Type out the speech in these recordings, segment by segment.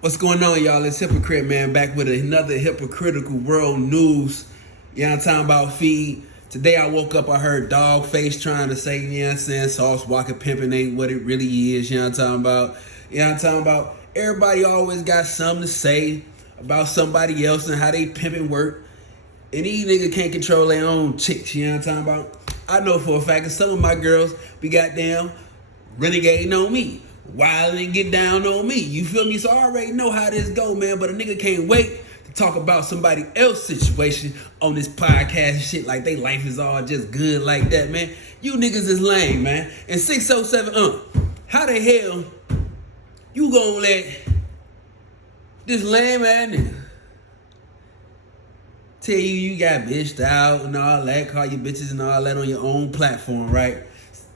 What's going on, y'all? It's Hypocrite Man back with another hypocritical world news. You know what I'm talking about, feed. Today I woke up, I heard Dawgface trying to say, you know what I'm saying, sauce walking pimping ain't what it really is. You know what I'm talking about? You know what I'm talking about? Everybody always got something to say about somebody else and how they pimping work. And these niggas can't control their own chicks. You know what I'm talking about? I know for a fact that some of my girls be goddamn renegading on me. Wildin' and get down on me. You feel me? So I already know how this go, man. But a nigga can't wait to talk about somebody else's situation on this podcast and shit like they life is all just good like that, man. You niggas is lame, man. And 607, how the hell you gonna let this lame ass nigga tell you got bitched out and all that, call you bitches and all that on your own platform, right?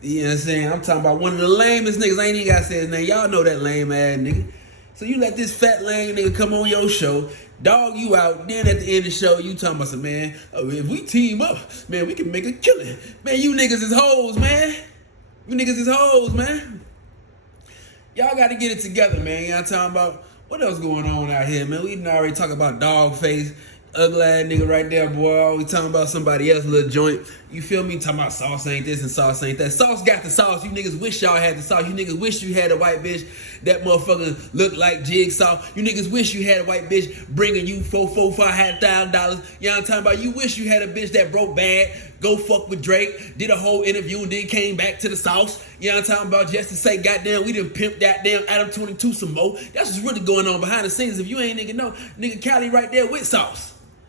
You know what I'm saying? I'm talking about one of the lamest niggas. I ain't even gotta say his name. Y'all know that lame ass nigga. So you let this fat lame nigga come on your show, dog you out, then at the end of the show, you talking about some, man, if we team up, man, we can make a killing. Man, you niggas is hoes, man. You niggas is hoes, man. Y'all gotta get it together, man. You know what I'm talking about? What else going on out here, man? We didn't already talk about Dawgface. Ugly ass nigga right there, boy. Always talking about somebody else, little joint. You feel me? Talking about sauce ain't this and sauce ain't that. Sauce got the sauce. You niggas wish y'all had the sauce. You niggas wish you had a white bitch that motherfucker look like Jigsaw. You niggas wish you had a white bitch bringing you $500,000. You know what I'm talking about? You wish you had a bitch that broke bad, go fuck with Drake, did a whole interview and then came back to the sauce. You know what I'm talking about? Just to say, goddamn, we done pimped goddamn Adam 22 some more. That's what's really going on behind the scenes. If you ain't nigga know, nigga Cali right there with sauce.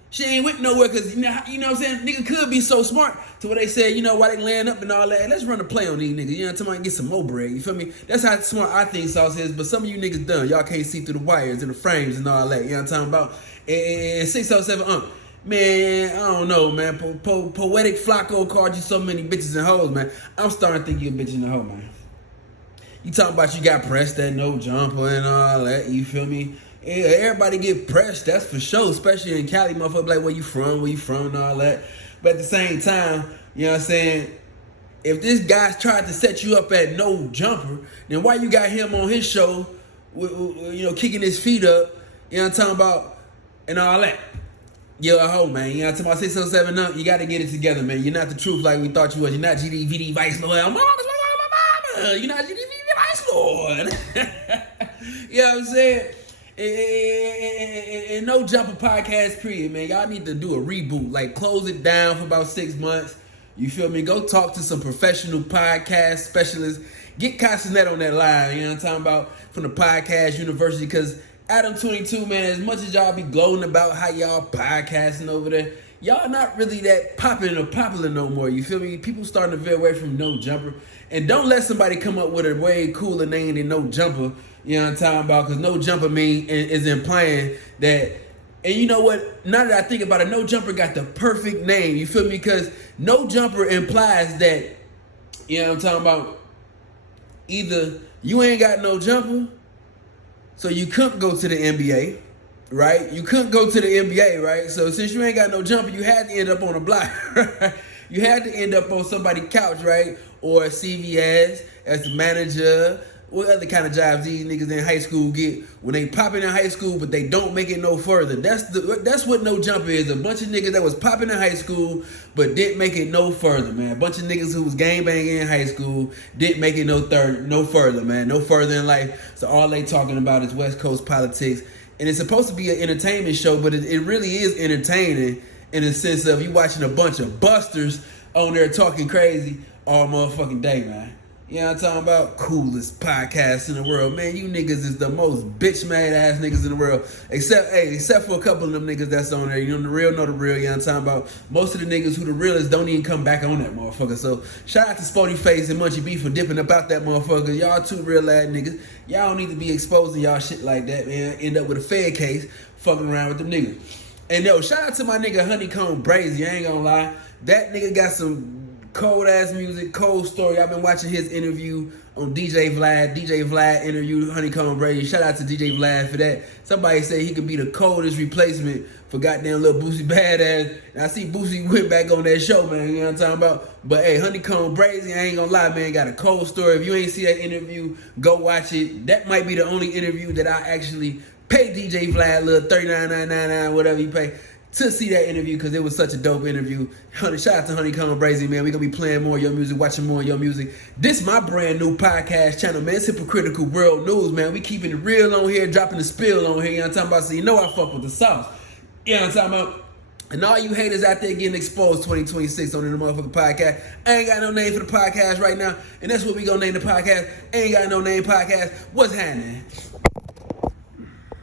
She ain't went nowhere because, you know what I'm saying? Nigga could be so smart to where they said, you know, why they laying up and all that. Let's run a play on these niggas. You know what I'm talking about? Get some more bread. You feel me? That's how smart I think sauce is. But some of you niggas done. Y'all can't see through the wires and the frames and all that. You know what I'm talking about? And 607, man, I don't know, man. Poetik Flacco called you so many bitches and hoes, man. I'm starting to think you a bitch and a hoe, man. You talking about you got pressed that no jumper and all that. You feel me? Yeah, everybody get pressed, that's for sure, especially in Cali, motherfucker, like, where you from and all that. But at the same time, you know what I'm saying, if this guy tried to set you up at no jumper, then why you got him on his show, you know, kicking his feet up, you know what I'm talking about, and all that. You're a hoe, man. You know what I'm talking about? 607 up, you got to get it together, man. You're not the truth like we thought you was. You're not GDVD Vice Lord. You're not GDVD Vice Lord. You know what I'm saying? And no jumper podcast period, man. Y'all need to do a reboot, like close it down for about 6 months. You feel me? Go talk to some professional podcast specialists. Get Castanet on that line, you know what I'm talking about, from the podcast university, because Adam 22, man, as much as y'all be gloating about how y'all podcasting over there, y'all not really that popular no more. You feel me? People starting to veer away from no jumper. And don't let somebody come up with a way cooler name than no jumper. You know what I'm talking about? Because no jumper is implying that, and you know what? Now that I think about it, no jumper got the perfect name. You feel me? Because no jumper implies that, you know what I'm talking about, either you ain't got no jumper, so you couldn't go to the NBA, right? You couldn't go to the NBA, right? So since you ain't got no jumper, you had to end up on a block, right? You had to end up on somebody's couch, right? Or CVS as the manager. What other kind of jobs these niggas in high school get when they popping in high school, but they don't make it no further? That's what no jumper is. A bunch of niggas that was popping in high school, but didn't make it no further, man. A bunch of niggas who was gang banging in high school didn't make it no further, man. No further in life. So all they talking about is West Coast politics. And it's supposed to be an entertainment show, but it really is entertaining in the sense of you watching a bunch of busters on there talking crazy all motherfucking day, man. You know what I'm talking about? Coolest podcast in the world. Man, you niggas is the most bitch-made ass niggas in the world. Except for a couple of them niggas that's on there. You know the real, you know what I'm talking about. Most of the niggas who the realest don't even come back on that motherfucker. So, shout out to Spoety Face and Munchie B for dipping about that motherfucker. Y'all two real ass niggas. Y'all don't need to be exposing y'all shit like that, man. End up with a Fed case fucking around with them niggas. And yo, shout out to my nigga Honeykomb Brazy. I ain't gonna lie. That nigga got some cold ass music, cold story. I've been watching his interview on DJ Vlad. DJ Vlad interviewed Honeykomb Brazy. Shout out to DJ Vlad for that. Somebody said he could be the coldest replacement for goddamn little Boosie Badass. And I see Boosie went back on that show, man. You know what I'm talking about? But hey, Honeykomb Brazy, I ain't gonna lie, man, got a cold story. If you ain't see that interview, go watch it. That might be the only interview that I actually Pay DJ Vlad a little $39.99, whatever you pay, to see that interview because it was such a dope interview. Shout out to Honeykomb, Brazy, man. We're going to be playing more of your music, watching more of your music. This my brand new podcast channel, man. It's Hypocritical World News, man. We keeping it real on here, dropping the spill on here. You know what I'm talking about? So you know I fuck with the sauce. You know what I'm talking about? And all you haters out there getting exposed 2026 on the motherfucking podcast. I ain't got no name for the podcast right now. And that's what we gonna name the podcast. Ain't got no name podcast. What's happening?